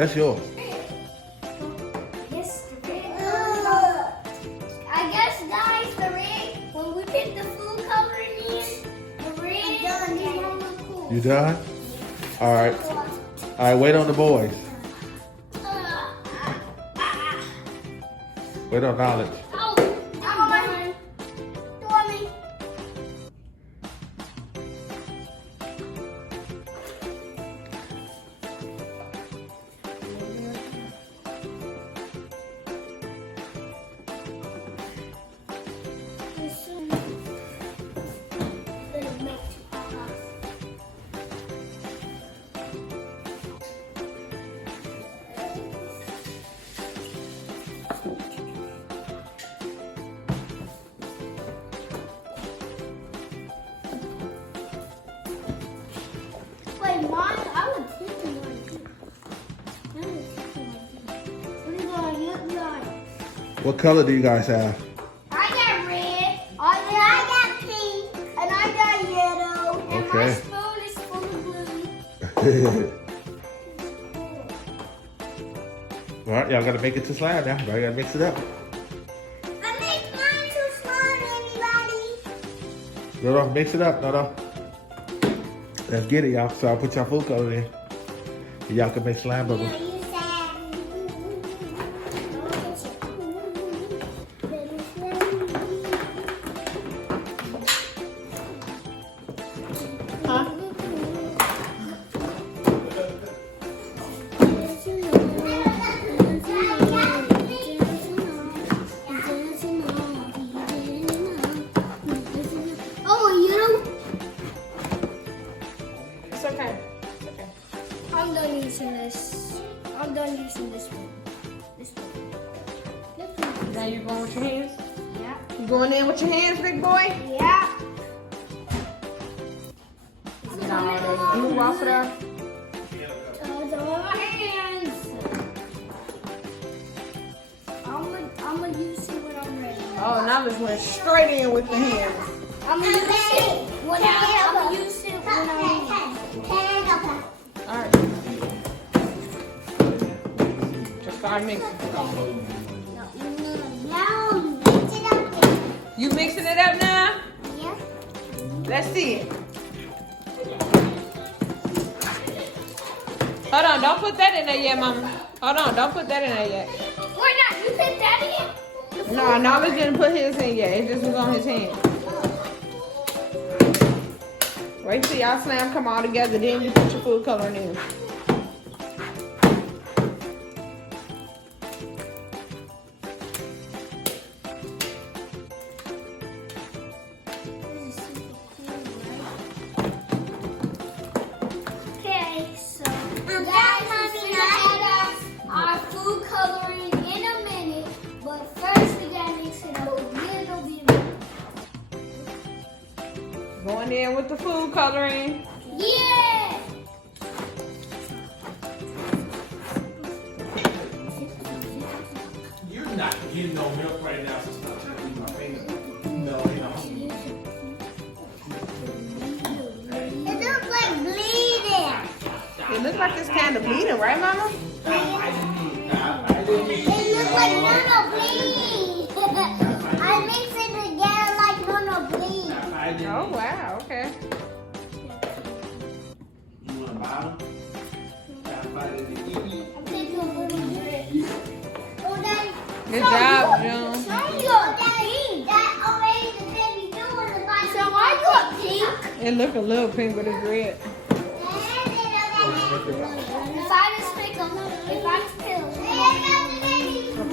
That's yours. Yes, the red. I guess, guys, the red, when we put the food coloring in, the red is gonna look cool. You done? All right. All right, wait on the boys. Wait on Knowledge. Oh, I'm on. For me. Wait, mine, I was thinking like this. I was thinking like this. What are you gonna look like? What color do you guys have? I got red, I got pink, and I got yellow, and my Okay. spoon is full of blue. All right, y'all gotta make it to slime now. Y'all gotta mix it up. I make mine too small, anybody? No, mix it up. No. Let's get it, y'all. So I'll put y'all food color in. And y'all can make slime bubbles. It's okay. It's okay. I'm done using this. I'm done using this one. This one. Now you're going with your hands? Yeah. You going in with your hands, big boy? Yeah. No, you move off of there. Toes on my hands. I'm gonna use it when I'm ready. Oh, now just went straight in with the hands. I'm gonna use it when I'm use it when I'm ready. Alright. Just start mixing. You mixing it up now? Yeah. Let's see it. Hold on, don't put that in there yet, mama. Hold on, don't put that in there yet. Why not? You put that in? No, Nama's didn't put his in yet. It just was on his hand. Wait till y'all slam come all together, then you put your food coloring in. Okay, so guys, we're gonna add our food coloring in a minute, but first we gotta mix it up a little bit. Going in with the food coloring. Yeah! You're not getting no milk right now, so stop trying to eat my finger. No, you know. It looks like bleeding. It looks like it's kind of bleeding, right, mama? I didn't mean. It looks like Nono bleed. I mix it together like Nono bleed. I didn't. Oh, wow, okay. You want a bottle? I'm taking a little bit. Oh, Daddy. Good job, June. So you got pink. That already the baby doing the body. So I got pink. It look a little pink, but it's red. If I just pick them, if I just pick them,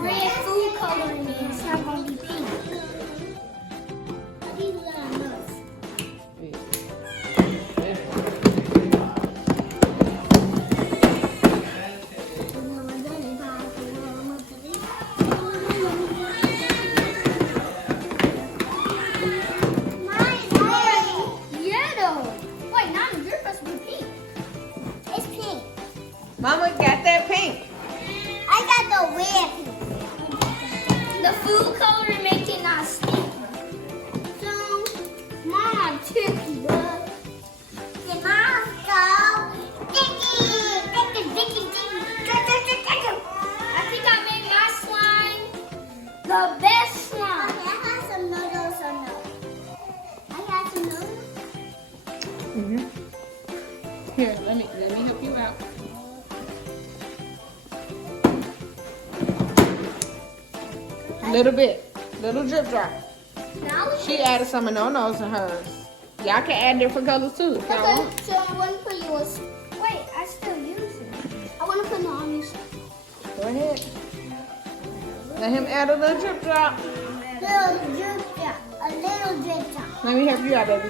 red food coloring, it's not gonna be pink. I think that's enough. Mama got that pink. I got the red. The food coloring making us stink. So, Mom, tricky, bud. The mom go, dicky, dicky, dicky, dicky, The best slime. Okay, I got some noodles or no? I got some noodles. Here, let me help you out. Little drip drop. Now She added some of no-nos in hers. Y'all can add different colors too if y'all okay, want. so I want to put yours. Wait, I still use it. I want to put it on yours. Go ahead. Let him add a little drip drop. Little drip drop. A little drip drop. Let me help you out, baby.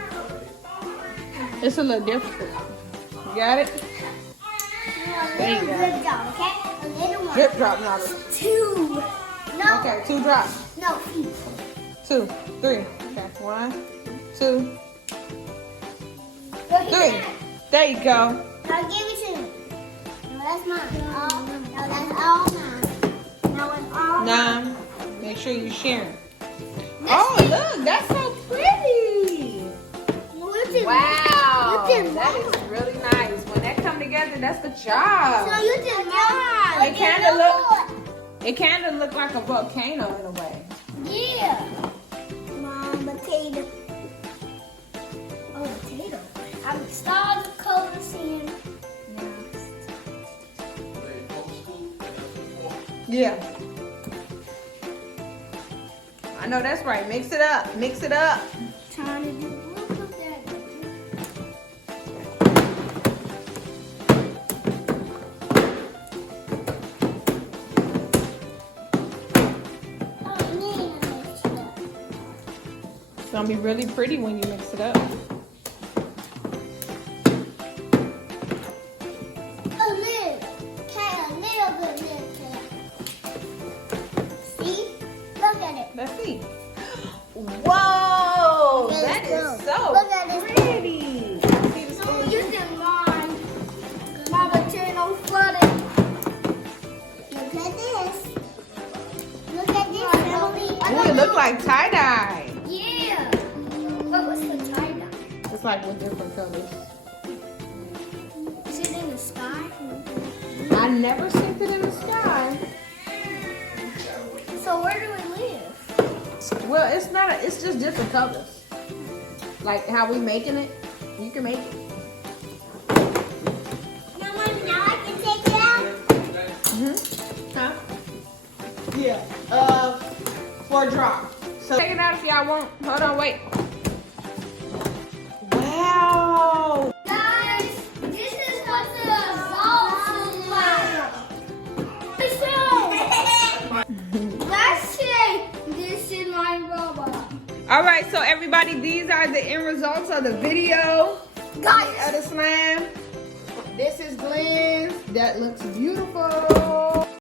It's a little difficult. You got it? A little drip drop, okay? A little one. Drip drop, not a... 2. No. Okay, 2 drops. No. 2, 3. Okay, 1, 2, Go here. 3. There you go. Now give it to me. No, that's mine. No, that's all mine. Now it's all mine. 9. Make sure you're sharing. Oh, look, that's so pretty. Wow, You did that mine. is really nice. When that come together, that's the job. So you did mine. It kind of look like a volcano in a way. Yeah. Mom, potato. Oh, potato. I'm starting to color the scene. Yeah. I know that's right. Mix it up. Mix it up. Trying to do look at that. Oh, man, I mixed it up. It's gonna be really pretty when you mix it up. A little bit. See? Look at it. Let's see. Whoa, that is so Look at this. pretty. See the So spoon? you did mine. My potato flooded. Look at this. Look at this, Emily. Ooh, it look like tie-dye. Yeah. What was the tie-dye? It's like with different colors. Is it in the sky? I never seen it in the sky. So where do we live? Well, it's not. It's just different colors. Like how we making it. You can make it. Now, Mommy, now I can take it out? Huh? Yeah. 4 drops. So take it out if y'all want. Hold on, wait. Wow. Guys, this is what the results look like. Let's say this is my robot. All right. So everybody, these are the end results of the video. Guys, Of the slime. This is Glenn's. That looks beautiful.